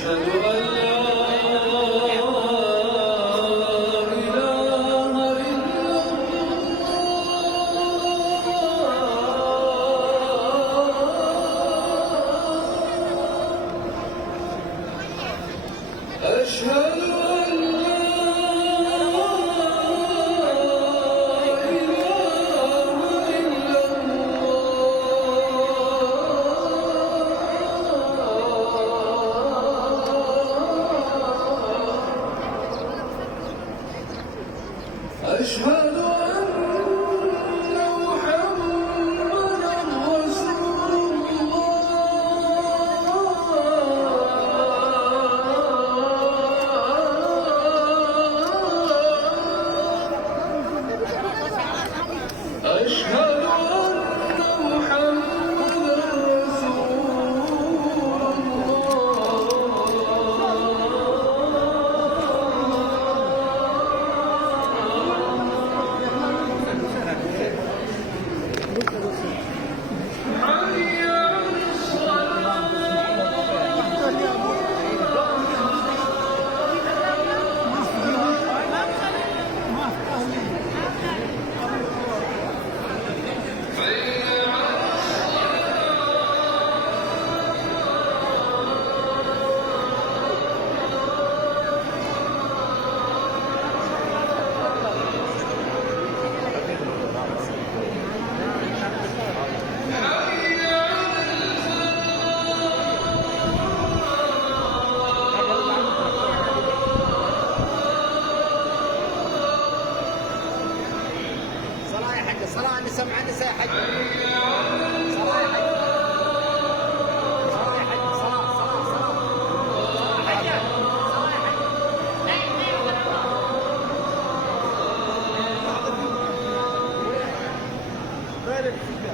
أشهد أن لا إله إلا الله أشهد أن لا أشهد أن محمدًا رسول الله أشهد أن محمدًا صلاة عند سمع النساء يا حج. صلاة يا حج. صلاة يا حج. صلاة صلاة صلاة. حج. صلاة يا حج. مالك فيك؟